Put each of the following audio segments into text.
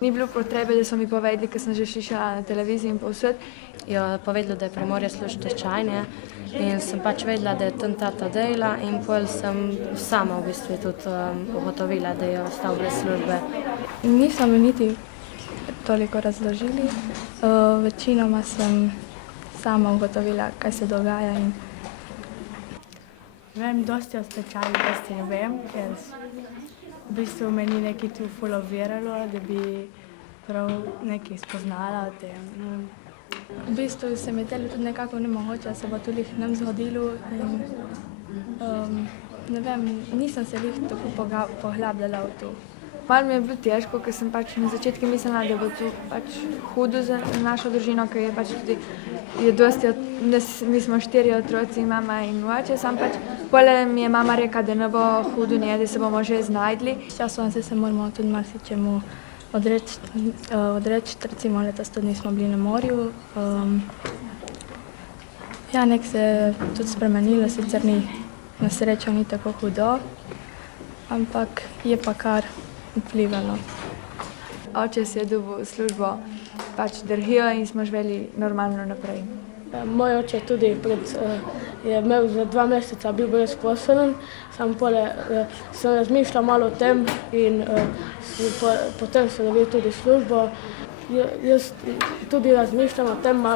Ni bilo potrebe, da so mi povedali, ker sem že slišala na televiziji in povsod. Jo povedala, da je Primorje služi tečaj, ne, in sem pač vedela, da je tam tata dela in pol sem sama v bistvu tudi ugotovila, da je ostal brez službe. Niso mi niti toliko razložili, večinoma sem sama ugotovila, kaj se dogaja in Ne vem, dosti o stečaju, dosti ne vem, ker v bistvu me ni nekaj tu ful oviralo, da bi prav nekaj spoznala o tem. v bistvu se mi zdelo tudi nekako nemogoče, se bo tudi nam zgodilo in ne vem, nisem se lih tako poglabljala v to. Malo mi je bilo težko, ker sem pač na začetku mislila, da bo to pač hudo za našo družino, ker je pač tudi mi smo 4 otroci, mama in oče, samo pač pole mi je mama rekla, da ne bo hudo, ne, da se bomo že znajdli. Sčasoma se moramo tudi marsičemu odreči, recimo letos tudi nismo bili na morju. Ja, nek se je tudi spremenilo, sicer ni na srečo ni tako hudo, ampak je pa kar vplivalo. Oče si je dobil službo pač drhijo in smo živeli normalno naprej. Moj oče tudi je imel za 2 meseca bil brezposeln, samo pole sem razmišljal malo o tem in potem sem dobil tudi službo. Jaz tudi razmišljam o tem,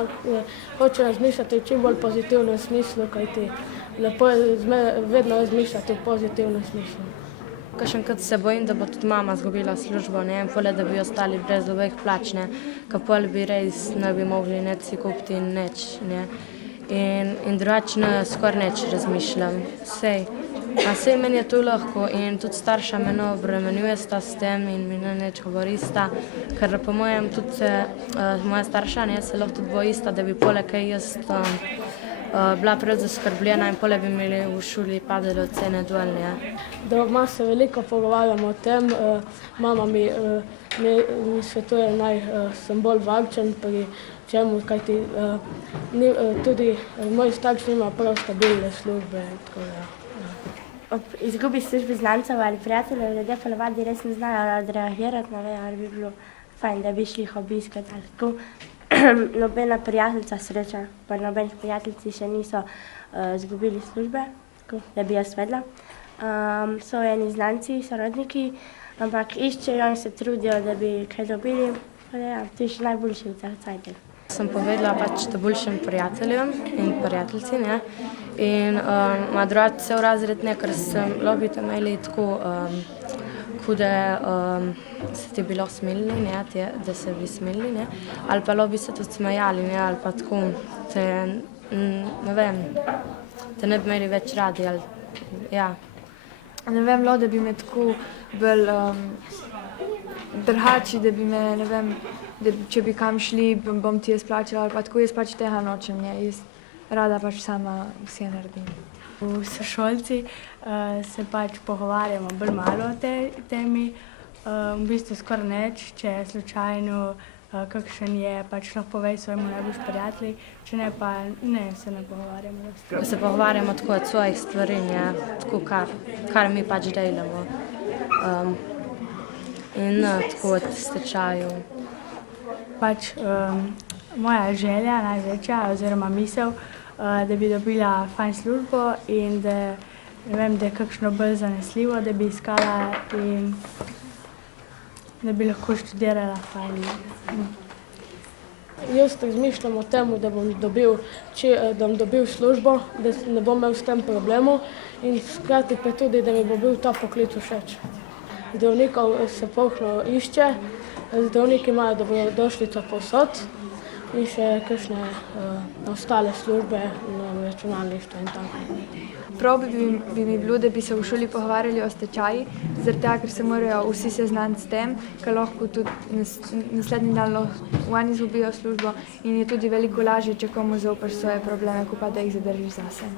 hočem razmišljati v čim bolj pozitivnem smislu, kajti lepo je vedno razmišljati v pozitivnem smislu. Kakšenkrat se bojim, da bo tudi mama izgubila službo, ne, in pole, da bi ostali brez obeh plač, ne, ker pol bi res ne bi mogli nič si kupiti in nič, ne. In drugače skoraj nič razmišljam. Saj meni je to lahko in tudi starša me ne obremenjujeta s tem in mi ne nič govorita, ker po mojem tudi moja starša, ne, se lahko tudi bojita, da bi pole kaj jaz bila preveč zaskrbljena in pole bi mi v šoli padale ocene dol, ne. Doma se veliko pogovarjamo o tem, mama mi svetuje, naj sem bolj varčen pri čemu, kajti tudi moji starši nimajo prav stabilne službe, tako da. Ob izgubi službe znancev ali prijateljev ljudje ponavadi res ne znajo odreagirati, ne vem, ali bi bilo fajn, da bi šli jih obiskat ali tako. Nobena prijateljica, sreča, pa nobeni prijateljici še niso izgubili službe, tako da bi jaz vedela. So eni znanci, sorodniki, ampak iščejo in se trudijo, da bi kaj dobili, tako da ja, to je še najboljši v teh cajtih. Sem povedala pač boljšim prijateljem in prijateljici, ne, in drugače cel razred ne, ker lahko bi te imeli tako hude, se ti bi lahko smilili, ne, da se bi smilili, ne, ali pa lahko bi se tudi smejali, ne, ali pa tako, ne vem, te ne bi imeli več radi, ali, ja. Ne vem, lahko da bi me tako bolj drhači, da bi me, ne vem, da če bi kam šli, bom ti jaz plačala, ali pa tako, jaz pač tega nočem, ne, jaz rada pač sama vse naredim. V sošolci se pač pogovarjamo bolj malo o tej temi, v bistvu skoraj nič, če je slučajno kakšen je, pač lahko povej svojemu najboljšemu prijatelju, če ne pa ne, se ne pogovarjamo. Se pogovarjamo tako od svojih stvari, ne, tako kar mi pač delamo. In tako od stečaju. Pač moja želja največja oziroma misel, da bi dobila fajn službo in da, ne vem, da je kakšno bolj zanesljivo, da bi iskala in da bi lahko študirala fajn. Jaz razmišljam o tem, da bom dobil službo, da ne bom imel s tem problemov in hkrati pa tudi, da mi bo bil ta poklic všeč. Zdravnikov se polno išče, zdravniki imajo dobrodošlico povsod in še kakšne ostale službe na računalništvu in tako. Prav bi mi bilo, da bi se v šoli pogovarjali o stečaju, zaradi tega, ker se morajo vsi seznaniti s tem, ker lahko tudi naslednji dan lahko oni izgubijo službo in je tudi veliko lažje, če komu zaupaš svoje probleme, kot pa da jih zadržiš zase.